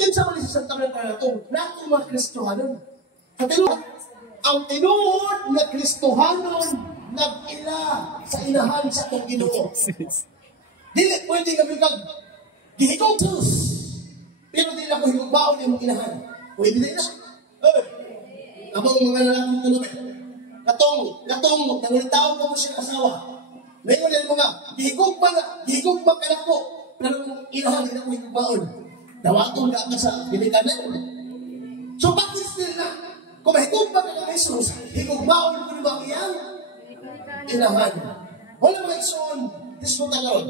Kinsa man sa Santa Maria nato, nato mga Kristohanon. Ang tinuod nga Kristohanon nag-ila sa inahan sa atong Ginoo. Dili pwede nga bigag gihigog-tus. Pero dili ako higugbaon imong inahan. Pwede na ina. Abang mga lalaking tulubin. Katong, nangulitaw ko mo siya asawa. Ngayon yung mga, gihigugma ka na po. Pero inahan, hindi na ko higugbaon. Dawatong ka sa binikanan. So, bakit still na? Kung mahigugma ka ng Jesus, higugbaon ko na iyang inahan. Wala mga ison, disputa ka ron.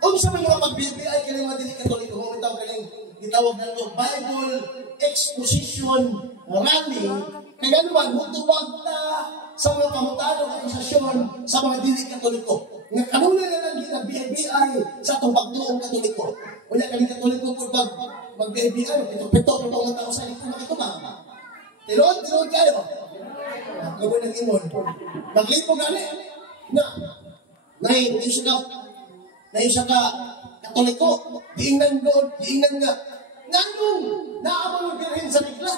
Kung sa mga pag-BBI, kaling mga dili Katoliko, humitaw kaling gitawag na ito, Bible Exposition Rally, kaya naman, mutuwag na sa mga kamutanong akusasyon sa mga dili Katoliko. Nga kanuna na lang gina-BBI sa itong pagtuong Katoliko. Wala kaling Katoliko kung mag-BBI, ito-pito ng mga tao sa likod na ito ba? Tilood kayo. Gawin ng imon. Maglipog gani. Na isa ka Katoliko, diingnan nga. Nganong naamang birhen sa bigla.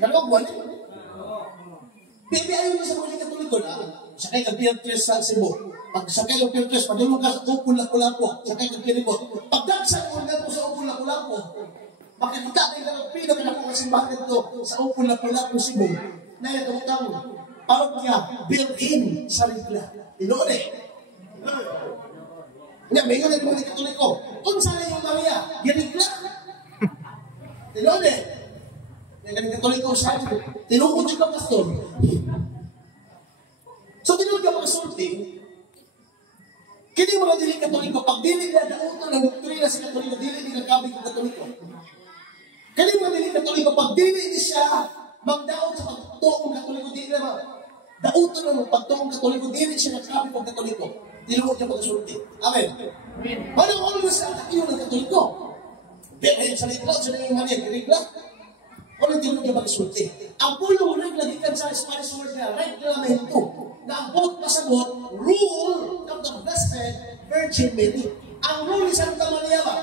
Nakalogwan eh. BBI mo sa mga Katoliko na, sakay ka Piertres sa Cebu. Pag sakay ka Piertres, padulong ka sa Upul-Lapu-Lapu, sakay ka Kiribo. Pagdagsan mo nga sa Upul-Lapu-Lapu, makikita kayo ka ng pinaka kasi bakit ito sa Upul-Lapu-Lapu Cebu, na itong parokya, built-in sa bigla. Inoon eh. Nga, may nga mga Katoliko. Kung saan yung Maria, ginigla. Inoon eh. Yung ganang Katoliko sa akin, tinukod yung kapastor. So, tinukod yung kasulti, kini mga dili Katoliko, pag dili na nauto ng doktrina sa Katoliko, dili ni kakabig ng Katoliko. Kini mga dili Katoliko, pag dili ni siya magdaot sa pagtuong Katoliko, dili na dauto ng pagtuong Katoliko, dili siya nakabig ng Katoliko. Tinukod yung kasulti. Amen. Ano sa atakyo ng Katoliko? Pero sa litro, sa nanging mali, kirigla. Ano tinukod yung kasulti? Ang pulong reglagikan sa Spanish word na reglamento, na ang bot pasabot, rule of the Blessed Virgin Mary. Ang rule ni Santa Maria ba?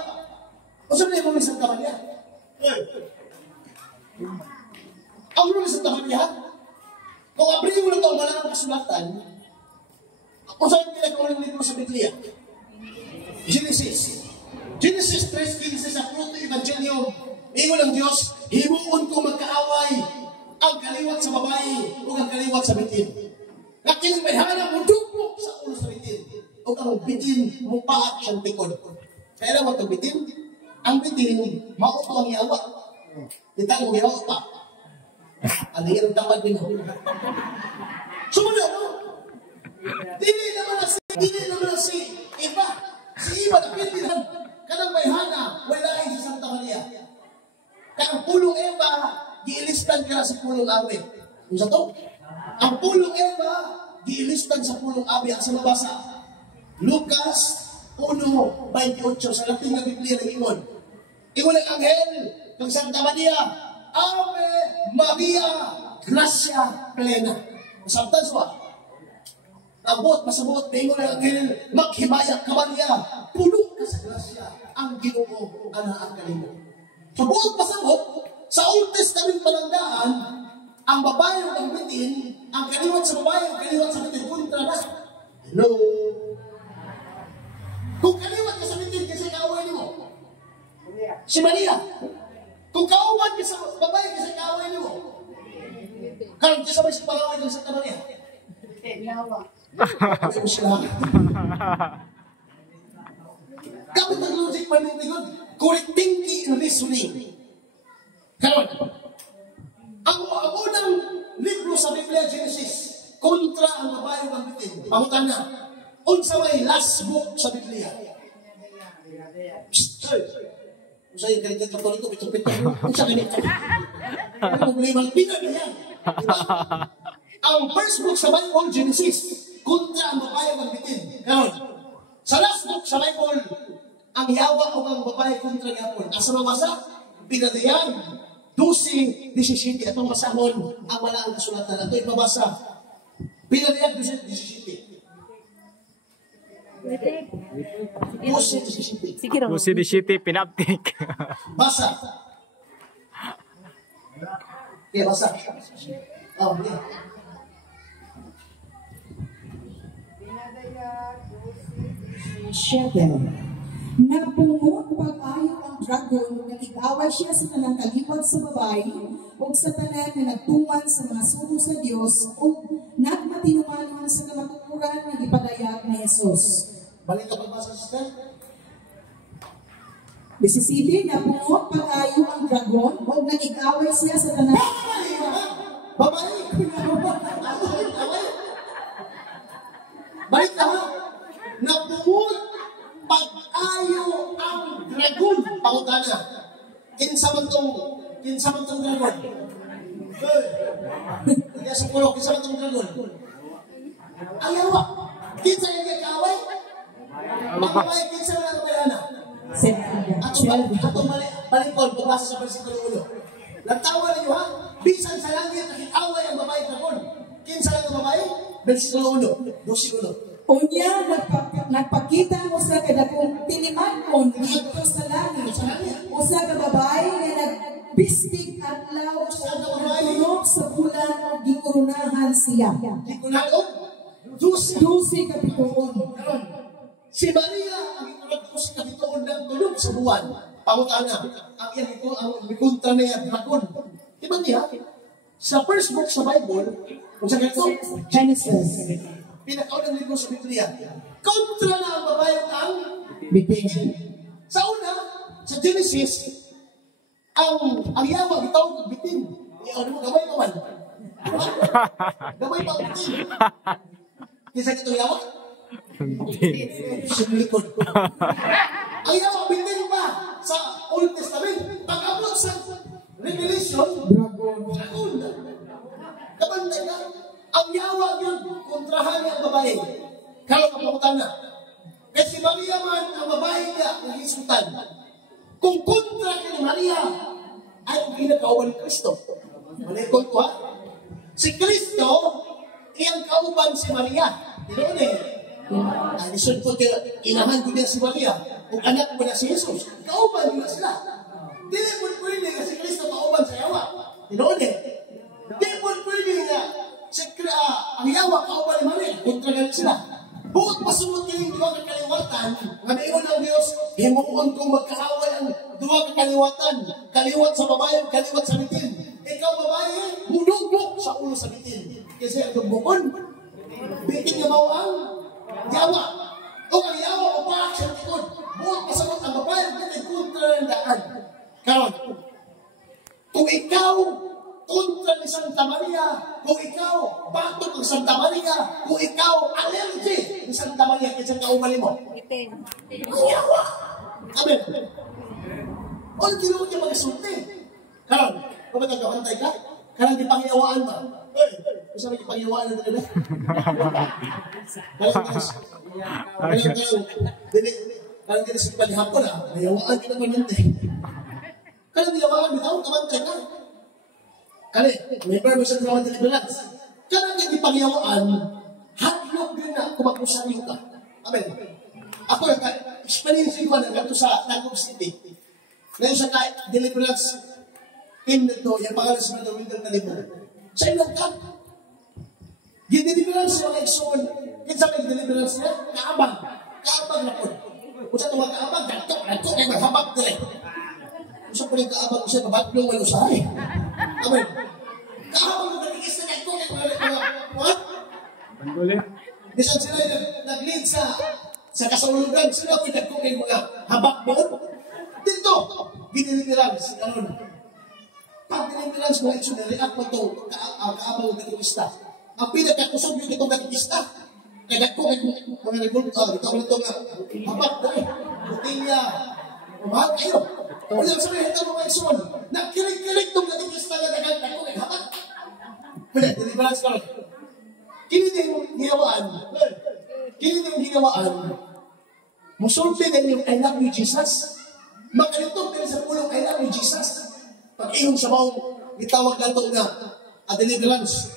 O sabi mo ni Santa Maria? Ang rule ni Santa Maria, kung abrin mo na ito, wala kang kasulatan, kung saan pinagawa ng libro sa Biblia? Genesis 3:15 sa Fruto Evangelium, ingon ng Diyos, himuon ko magkaaway ang kaliwat sa babae o ang kaliwat sa bitin. Kakiling may hanap mo dugpo sa ulo sa bitin. O ang bitin mo paat siyang tikod. Kaya naman itong bitin, ang bitin, mauto ang yawa. Kita mo yawa pa. Ano yung tamad nyo? Sumunod, no? Dili naman na si Eva. Si Eva na pintihan. Kanang may hana, wala ay sa Santa Maria. Kaya ang pulong Eva, giilistan ka sa pulong Abe. Kung sa to? Ang pulong Eva, giilistan sa pulong Abe. Ang sa mabasa, Lucas 1:28 sa Latin na Biblia ng Ingon. Ingon ang anghel ng Santa Maria, Ave Maria, Gracia Plena. Masabtan sa abot, masabot, ingon ang anghel, maghimayat ka Maria, puno ka sa grasya, ang Ginoo anaan kanimo. So buot pasabot, sa Old Testament palandaan, ang babae o ang bitin, ang kaliwat sa babae, ang kaliwat sa bitin, kontra na. Hello? Kung kaliwat ka sa bitin, kasi kaaway mo. Si Maria. Kung kaaway ka sa babae, kasi kaaway mo. Kaya ka sabay sa pangaway ng Santa Maria. Kapit ang logic panindigod, correct thinking and reasoning. Karon, ang unang libro sa Biblia, Genesis, kontra ang babae ng bitin. Pamutan na, unsa may last book sa Biblia. Kung sa'yo kalitan Katoliko, pitong-pitong, unsa ganito. Ang problemang pinagayan. Ang first book sa Bible, Genesis, kontra ang babae ng bitin. Karon, sa last book sa Bible, ang yawa o ang babae kontra ng Apol. Asa mabasa? Pinadayan. 12:17. Atong masahon ang malaang kasulatan. Ito ibabasa. Pinadayan 12:17. Sige raw. Busi di City, pinaptik. Basa. Okay, basa. Oh, okay. Nagpungot pag-ayo ang dragon, nag-igaway siya sa tanang kaliwat sa babae, o sa tanan na nagtuman sa mga sugo sa Dios, o nagmatinumanon sa kamatukuran na ipadayag ni Jesus. Balik ka pagbasa, sister. 17, napungot pag-ayo ang dragon, o nag-igaway siya sa tanang... Babae! Balik ka ha! Napungot pag-ayo ang dragon. Pangutana. Kinsa man tong dragon? Hindi sa pulo, kinsa man tong dragon? Ayaw ba? Kinsa yung gagaway? Babae, kinsa man ang bayana? Atong balikon, pagbasa sa versikulo 1. Nagtawa ninyo ha? Bisan sa langit, nakikaway ang babae dragon. Kinsa lang ang babae? Versikulo 1. Versikulo. Unya, nagpakita mo sa kadakong tinimanon dito sa langit. O sa kababae na nagbistig at law o nagtunog sa bulan o gikurunahan siya. Gikunado? 12 kapituon. Si Maria, ang iturag ko sa kapitoon ng tulog sa buwan. Pangutana, ang mikuntra niya, dragon. Diba niya? Sa first book sa Bible, kung sa ganito, Genesis. pinakaunang libro sa Biblia. Kontra na ang babae ang Bitin. sa una, sa Genesis, ang yawa, itawag ng bitin. Ano mo, gamay naman. Gamay pa ang bitin. Kisa kitong yawa? Sumlikod. Ang yawa, bitin pa sa Old Testament. Pag-abot sa Revelation, dragon. Kabantay ka, ang yawa yun, kontrahan niya ang babae. Kalau kapakutan na. Kasi Maria man, ang babae niya, ang hisutan. Kung kontra ka ni Maria, ay ginagawa ni Kristo. Malikot ko ha? Si Kristo, iyang kauban si Maria. Tinoon eh. Ay, lisod ko, inahan ko niya si Maria. Kung anak ko na si Jesus, kauban nila sila. Dili mo pwede nga si Kristo kauban sa yawa. Tinoon eh. Dili mo pwede nga ang yawa, kauban ni Maria, kontra na sila. Bukod pasunod kayo duwa ka kaliwatan, nga naiwan ng Diyos, himuon kong magkaaway ang duwa ka kaliwatan, kaliwat sa babae, kaliwat sa bitin. Ikaw babae, munugbok sa ulo sa bitin. Kasi ang dugbokon, bitin nga mo ang yawa. O ang yawa, o paak sa likod. Bukod pasunod ang babae, bitin kontra ng daan. Karon, kung ikaw kontra ni Santa Maria, kung ikaw batok ng Santa Maria, kung ikaw allergy ni Santa Maria, kaya kaumali mo. Ang yawa. Amen. O, kinuha niya mag-isulti. Karon, kung ba't nagkabantay ka? Karang di pangyawaan ba? Isa may pangyawaan na talaga. Karang di sa panghapon ha, nayawaan ka naman nante. Karang di yawaan, bitaw, kabantay ka. Kali, may permission naman deliverance. Kaya nga di pangyawaan, hatlog din na kumakusaryo ka. Amen. Ako, experience ko na ganito sa Tagum City. Ngayon sa deliverance team nito, yung pangalan sa mga Winter Talibon. Sa ilang ka, gideliverance sa mga ikson, kinsa may deliverance niya, kaabang. Kaabang na po. Kung sa tuwag kaabang, gantok, ay maghabag nila. Kung sa puling kaabang siya, mabatlong wala usahay. Amen. Kahabang mo natigis na gantok, ay mga, Bandulit. bisan sila nag-lead sa kasaulugan, sila ko nagkong ay mga habak mo. Dito, ginilimirans. Pag ginilimirans mo, ito na-react mo ito, kaabang ng katikista. Ang pinagkakusog yun itong katikista. Kaya ko ay mga revolta, ito nga, habak na eh. Butilya, mahal kayo. O yan sa mga mga ison, nagkirig-kirig itong katikista na nagkakita ko ay habak. Pwede, deliverance ka rin. Kiniting ginawaan, musulti na yung I love you, Jesus. Makalito din sa pulong I love you, Jesus. Pag-iyon sa maong itawag na ito nga deliverance.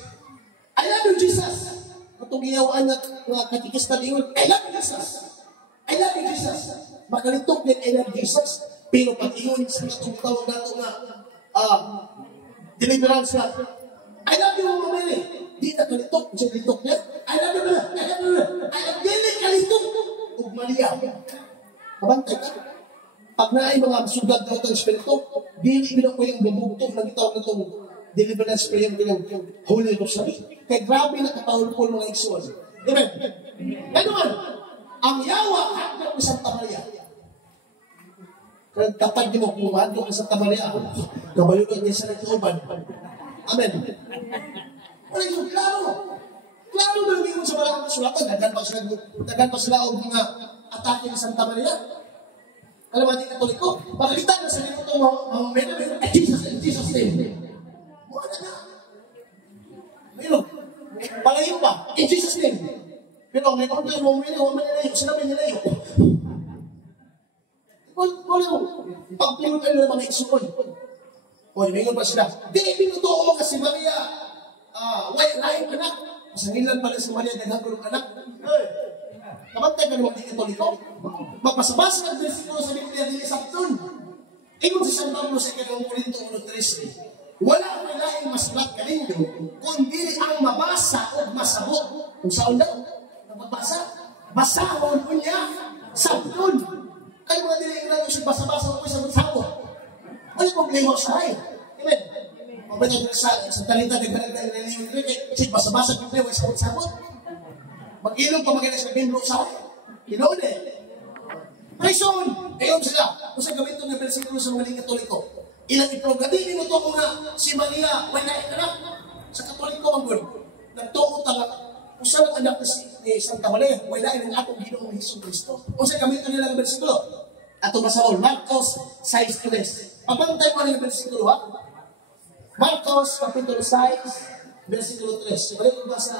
I love you, Jesus. Itong ginawaan na katikista niyon, I love you, Jesus. I love you, Jesus. Makalitok din, I love Jesus. Pero pag iyon sa itong tawag nato nga, deliverance na, I love you, Mama Mary. Di na kalitok, siya kalitok niya. I love you, I love you, I love you, kalitok. Ug Maria, kabantay ka. Pag naay mga sugat daw ng Espiritu, dili bilang ko yung bubugtong ng itawag na itong deliverance prayer ng Holy Rosary. Kaya grabe na katahol-pol mga igsoon. Amen? Ganun, ang yawa hanggang sa Santa Maria. Kaya kapag di mo kumahan doon sa Santa Maria, kabayo ka niya sa nagtuban. Amen? Wala yung klaro. Klaro na hindi mo sa maraming kasulatan. Dagan pa sila ang mga atake ng Santa Maria. Alam mo, hindi Katoliko, makikita na sa nito itong mga men, Jesus name. Wala na. Mayroon. Palayo pa, in Jesus name. Pero may konti yung mga men, nilayo, sila may nilayo. Wala mo, pagpinutan nila mga iksuon. O, imingon pa sila. Di, pinuto ko kasi Maria, white line anak. Masangilan pala si Maria, nagagulong anak. Kapantay ka naman di Katoliko. Magpasabasa ang versikulo sa Biblia din sa Pton. Ingon sa San Pablo sa Ikalawang Korinto 1:13. Wala may laing maslat kaninyo, kundi ang mabasa o masabot. Kung saan daw, nababasa, basahon mo niya sa Pton. Kaya mga diling na yung basa-basa mo sa sabot. Ano yung problema sa akin? Amen. Mabalagay sa talita, nagbalagay na niliwin rin, kasi basa-basa yung problema sa sabot. Mag-ilong pa maganda sa bimbro sa akin. Ginoon eh. Praison! Ngayon sila, kung sa gamitin ng versikulo sa mga Katoliko, ilang iprogadili mo ito mga si Maria, wala anak. Sa Katoliko, ang good. Nagtuot ang kung saan ang anak ni Santa Maria, wala ang atong Ginoong Hesus Cristo. Kung sa gamitin nila ng versikulo, ato masaol, Marcos 6:3. Pabantay mo ng versikulo, ha? Marcos, kapitulo 6, versikulo 3. Sabalik ko ba sa